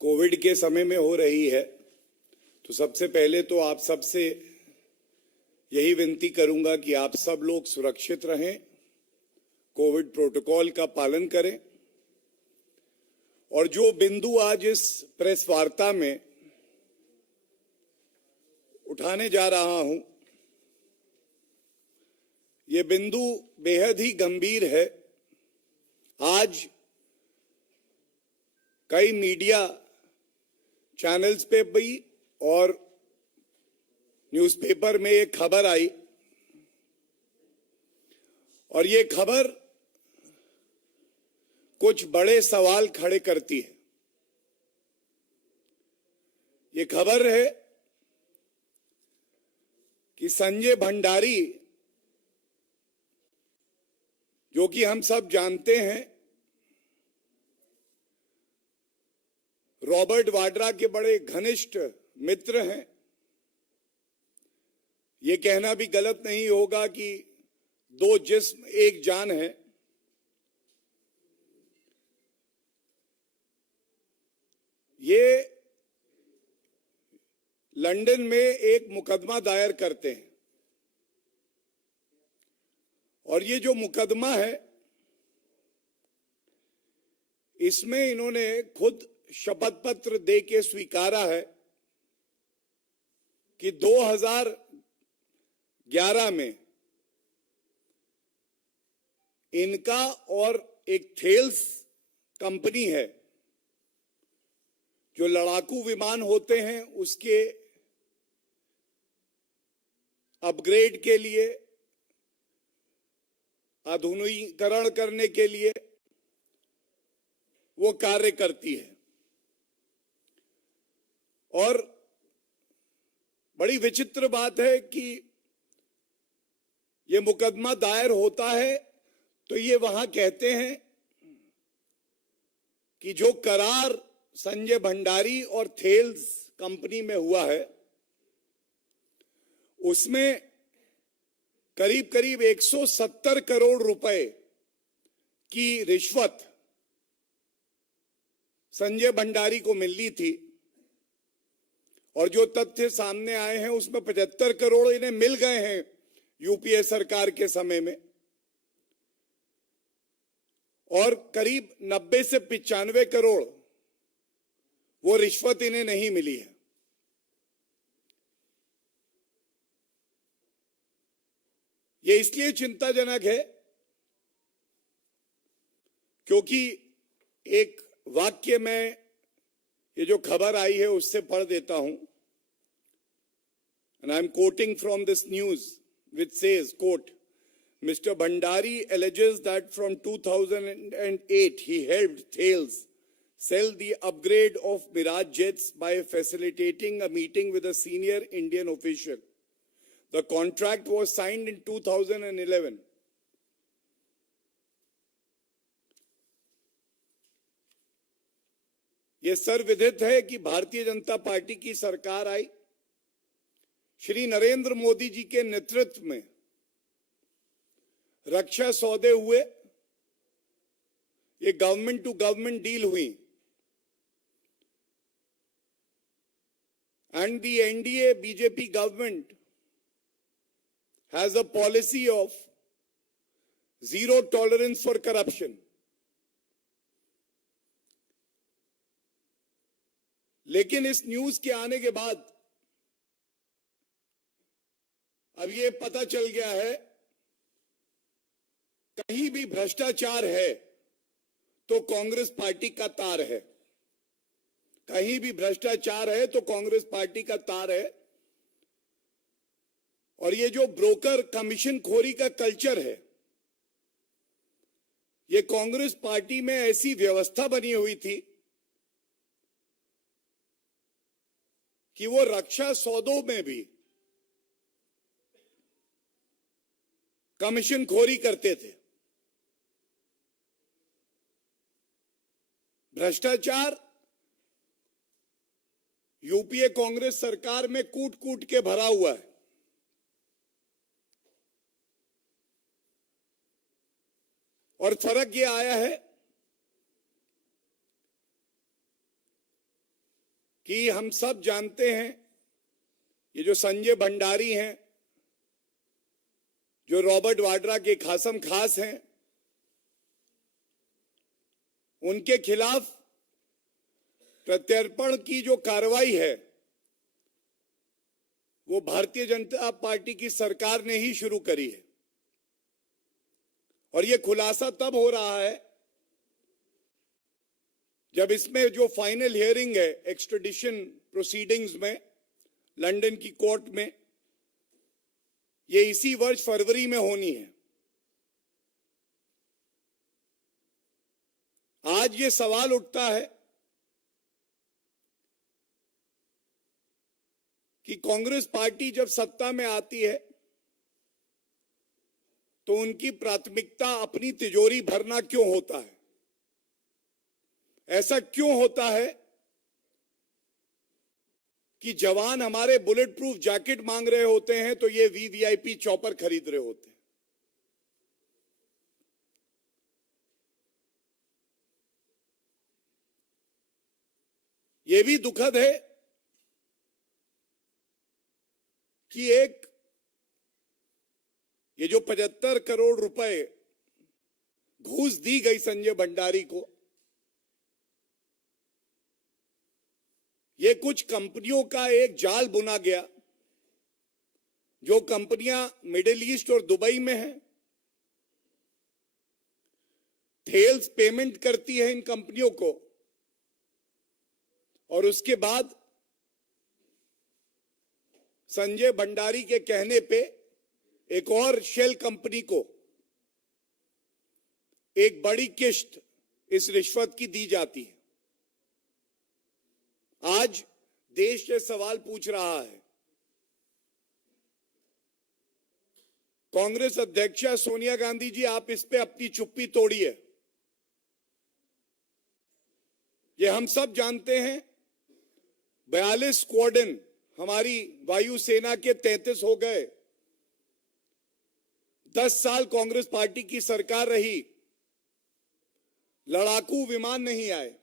Covid के समय में हो रही है, तो सबसे पहले तो आप सबसे यही विनती करूंगा कि आप सब लोग सुरक्षित रहें, कोविड प्रोटोकॉल का पालन करें। और जो बिंदु आज इस प्रेस वार्ता में उठाने जा रहा हूं, ये बिंदु बेहद ही गंभीर है। आज कई मीडिया चैनल्स पे भी और न्यूज़पेपर में एक खबर आई, और ये खबर कुछ बड़े सवाल खड़े करती है। ये खबर है कि संजय भंडारी, जो कि हम सब जानते हैं रॉबर्ट वाड्रा के बड़े घनिष्ठ मित्र हैं। ये कहना भी गलत नहीं होगा कि दो जिस्म एक जान है। ये लंदन में एक मुकदमा दायर करते हैं, और ये जो मुकदमा है इसमें इन्होंने खुद शपथ पत्र दे के स्वीकारा है कि 2011 में इनका और एक थेल्स कंपनी है जो लड़ाकू विमान होते हैं उसके अपग्रेड के लिए, आधुनिकीकरण करने के लिए वो कार्य करती है। और बड़ी विचित्र बात है कि ये मुकदमा दायर होता है तो ये वहां कहते हैं कि जो करार संजय भंडारी और थेल्स कंपनी में हुआ है उसमें करीब करीब 170 करोड़ रुपए की रिश्वत संजय भंडारी को मिलनी थी, और जो तथ्य सामने आए हैं उसमें 75 करोड़ इन्हें मिल गए हैं यूपीए सरकार के समय में, और करीब 90 से 95 करोड़ वो रिश्वत इन्हें नहीं मिली है। ये इसलिए चिंताजनक है क्योंकि एक वाक्य में ये जो खबर आई है उससे पढ़ देता हूं, and I am quoting from this news which says, quote, Mr. Bhandari alleges that from 2008 he helped Thales sell the upgrade of Mirage jets by facilitating a meeting with a senior Indian official. The contract was signed in 2011. ये सर्वविदित है कि Bharatiya Janata party की सरकार आई, श्री नरेंद्र मोदी जी के नेतृत्व में रक्षा सौदे हुए, ये गवर्नमेंट टू गवर्नमेंट डील हुई, and the NDA BJP government has a policy of zero tolerance for corruption. लेकिन इस न्यूज के आने के बाद अब ये पता चल गया है कहीं भी भ्रष्टाचार है तो कांग्रेस पार्टी का तार है, कहीं भी भ्रष्टाचार है तो कांग्रेस पार्टी का तार है। और ये जो ब्रोकर कमीशन खोरी का कल्चर है, ये कांग्रेस पार्टी में ऐसी व्यवस्था बनी हुई थी कि वो रक्षा सौदों में भी कमीशन खोरी करते थे। भ्रष्टाचार यूपीए कांग्रेस सरकार में कूट कूट के भरा हुआ है। और फर्क ये आया है कि हम सब जानते हैं ये जो संजय भंडारी हैं, जो रॉबर्ट वाड्रा के खासम खास हैं, उनके खिलाफ प्रत्यर्पण की जो कार्रवाई है वो भारतीय जनता पार्टी की सरकार ने ही शुरू करी है। और ये खुलासा तब हो रहा है जब इसमें जो फाइनल हियरिंग है एक्स्ट्रेडिशन प्रोसीडिंग्स में लंदन की कोर्ट में, ये इसी वर्ष फरवरी में होनी है। आज ये सवाल उठता है कि कांग्रेस पार्टी जब सत्ता में आती है तो उनकी प्राथमिकता अपनी तिजोरी भरना क्यों होता है? ऐसा क्यों होता है कि जवान हमारे बुलेट प्रूफ जैकेट मांग रहे होते हैं तो ये वीवीआईपी चॉपर खरीद रहे होते हैं? ये भी दुखद है कि ये जो 75 करोड़ रुपए घूस दी गई संजय भंडारी को, ये कुछ कंपनियों का एक जाल बुना गया, जो कंपनियां मिडिल ईस्ट और दुबई में हैं। थेल्स पेमेंट करती है इन कंपनियों को और उसके बाद संजय भंडारी के कहने पे एक और शेल कंपनी को एक बड़ी किस्त इस रिश्वत की दी जाती है। आज देश ये सवाल पूछ रहा है, कांग्रेस अध्यक्षा सोनिया गांधी जी, आप इस पे अपनी चुप्पी तोड़िए। ये हम सब जानते हैं 42 स्क्वाड्रन हमारी वायुसेना के 33 हो गए। 10 साल कांग्रेस पार्टी की सरकार रही, लड़ाकू विमान नहीं आए।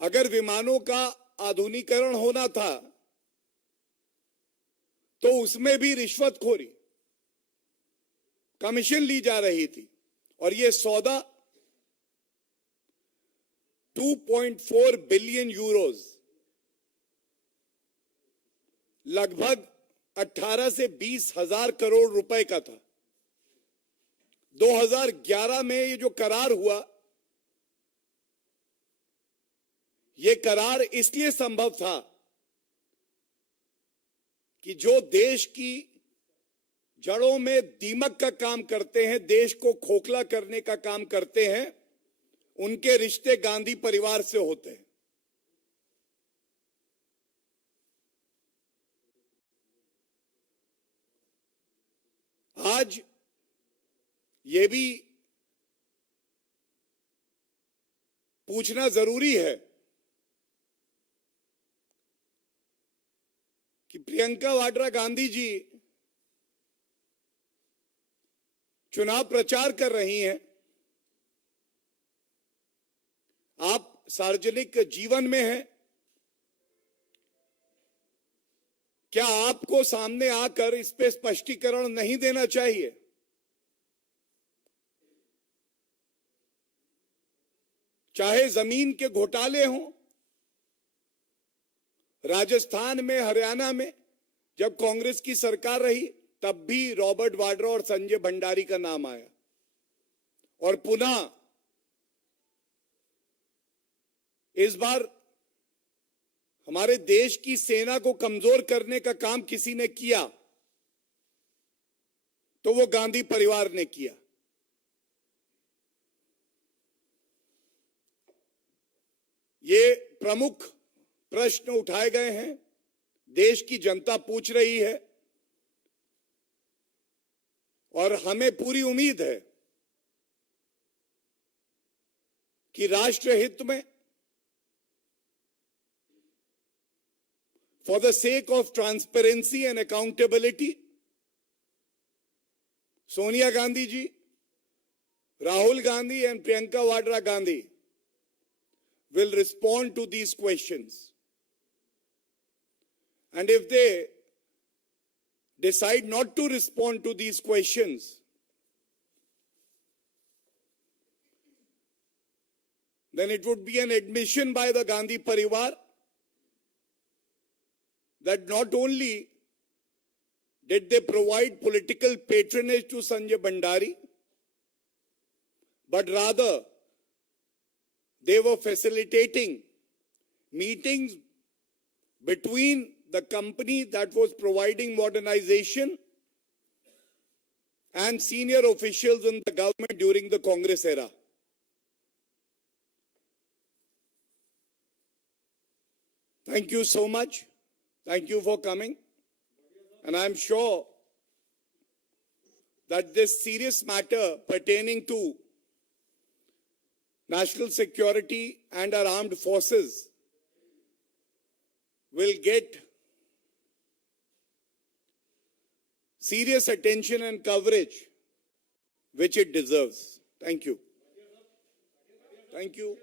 अगर विमानों का आधुनिकीकरण होना था तो उसमें भी रिश्वतखोरी, कमीशन ली जा रही थी। और ये सौदा 2.4 बिलियन यूरोज, लगभग 18 से 20 हजार करोड़ रुपए का था। 2011 में ये जो करार हुआ, ये करार इसलिए संभव था कि जो देश की जड़ों में दीमक का काम करते हैं, देश को खोखला करने का काम करते हैं, उनके रिश्ते गांधी परिवार से होते हैं। आज ये भी पूछना जरूरी है कि प्रियंका वाड्रा गांधी जी चुनाव प्रचार कर रही हैं, आप सार्वजनिक जीवन में हैं, क्या आपको सामने आकर इस पे स्पष्टीकरण नहीं देना चाहिए? चाहे जमीन के घोटाले हों, राजस्थान में, हरियाणा में जब कांग्रेस की सरकार रही तब भी रॉबर्ट वाड्रा और संजय भंडारी का नाम आया। और पुनः इस बार हमारे देश की सेना को कमजोर करने का काम किसी ने किया तो वो गांधी परिवार ने किया। ये प्रमुख प्रश्न उठाए गए हैं, देश की जनता पूछ रही है और हमें पूरी उम्मीद है कि राष्ट्र हित में, for the sake of transparency and accountability, Sonia Gandhi ji, Rahul Gandhi and Priyanka Vadra Gandhi will respond to these questions. And if they decide not to respond to these questions, then it would be an admission by the Gandhi Parivar that not only did they provide political patronage to Sanjay Bhandari, but rather they were facilitating meetings between the company that was providing modernization and senior officials in the government during the Congress era. Thank you so much. Thank you for coming. And I'm sure that this serious matter pertaining to national security and our armed forces will get serious attention and coverage which it deserves. Thank you. Thank you.